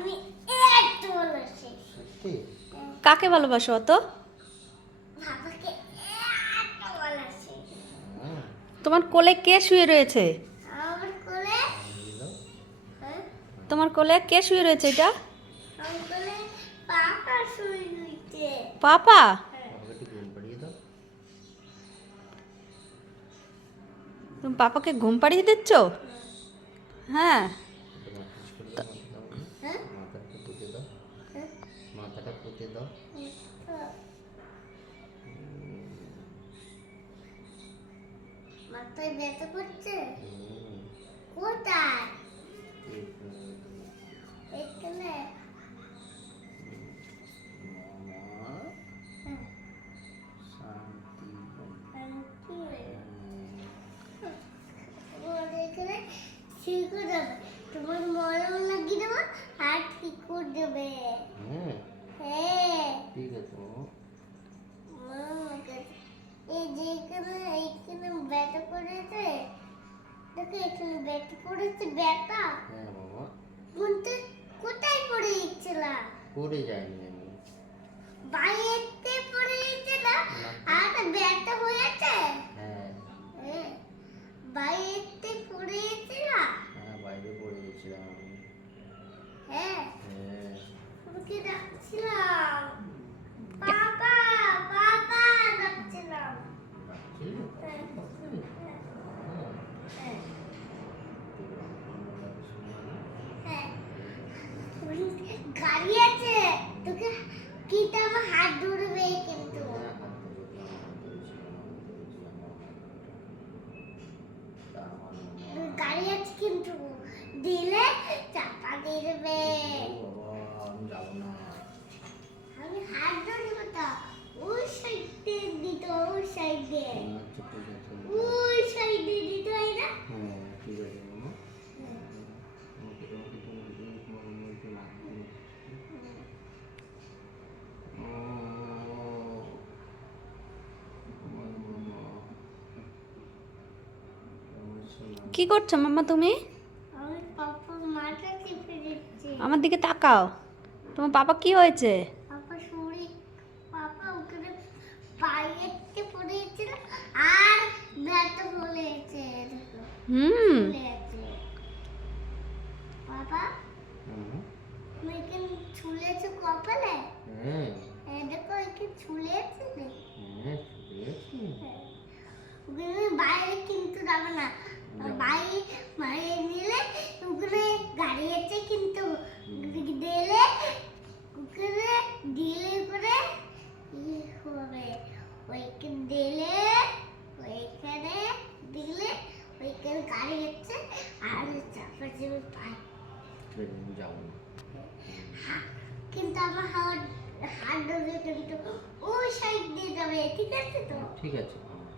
আমি একটু ভালোবাসি। সত্যি? কাকে ভালোবাসো অত? বাবাকে একটু ভালোবাসি। হুম। তোমার কোলে কে শুয়ে রয়েছে? আমার কোলে দিয়ে দাও। হ্যাঁ, তোমার কোলে কে শুয়ে রয়েছে এটা? আমার কোলে পাপা শুয়ে রয়েছে। পাপা? হ্যাঁ। বাবাকে একটু ঘুম পাড়িয়ে দাও। তুমি পাপাকে ঘুম পাড়িয়ে দিচ্ছ? হ্যাঁ। একটু মাসাজ করে দাও, মাথা দাও না। হ্যাঁ? মাথাটা পুঁতে দাও। হ্যাঁ? মাথাটা পুঁতে দাও। মাথায় ব্যথা করছে? হুম। কোথায়? এখানে। এখানে? মামা হ্যাঁ। শান্তি। শান্তি। হুম। ওর এখানে ঠিক করে দেবে। তোমার মলম লাগিয়ে দেবো আর ঠিক করে দেবে। হুম। হ্যাঁ। ঠিক আছে মামা। মলম লাগাতে। এই যে এইখানে ব্যথা করেছে, দেখো এখানে ব্যথা করেছে, ব্যথা হ্যাঁ মামা। কোনটা কোথায় পড়ে গেছিলা? পড়ে যায়নি আমি। বাইরেতে পড়ে গেছিল না। আর একটা ব্যথা হয়েছে। হ্যাঁ। হ্যাঁ, বাইরেতে পড়ে গেছিল। হ্যাঁ বাইরে পড়ে গেছিলাম আমি। হ্যাঁ, হ্যাঁ। ওকে ডাকছিলাম, বাবা বাবা ডাকছিলাম। ডাকছিল? হ্যাঁ, হ্যাঁ। হ্যাঁ, তোর আমার লাগে শোনা না? হ্যাঁ। গাড়ি আছে, তোকে কিন্তু আমার হাত ধরবে কিন্তু। হ্যাঁ, হাত ধরেছিলাম, হাত ধরেছিলাম, হাত ধরেছিলাম, আমার হাত ধরে। তা আমার মামা। গাড়ি আছে কিন্তু, দিলে চাপা দিয়ে দেবে। ও বাবা, আমি যাবো না। আমি হাত ধরবো তো, ওই সাইডে দিত, ওই সাইডে, আচ্ছা ঠিক আছে। ওই সাইডে দিত, হয় না? হ্যাঁ ঠিক আছে মামা। আমাকে তোমাকে তোমার মামাকে রাখতে। ও আমার মামা, আমার সোনা। কি করছো মাম্মা তুমি? আমি পাপার মাথা টিপে দিচ্ছি। আমার দিকে তাকাও। তোমার পাপা কি হয়েছে? পাপা শরীর, পাপা ওখানে পায়েতে পড়েছিল আর ব্যথা বলেছে, দেখো হুম। ফুলেছে। বাবা হুম। তুমি এখানে ছুলেছো কপালে? হ্যাঁ। হ্যাঁ, দেখো এখানে ছুলেছে না? হ্যাঁ শুয়েছি। হ্যাঁ। ওখানে বাইরে কিন্তু যাবে না, যাবো। বাইরে বাইরে নিলে ওখানে গাড়ি আছে কিন্তু, দিলে ওখানে দিলে করে ই হবে, ওইখানে দিলে, ওইখানে দিলে ওইখানে গাড়ি আছে আর চাপা যাবে পায়ে। ঠিক আছে, আমি যাবো না। কিন্তু আমার হাত হাত ধরে কিন্তু ওই সাইড দিয়ে যাবে, ঠিক আছে তো? ঠিক আছে মামা।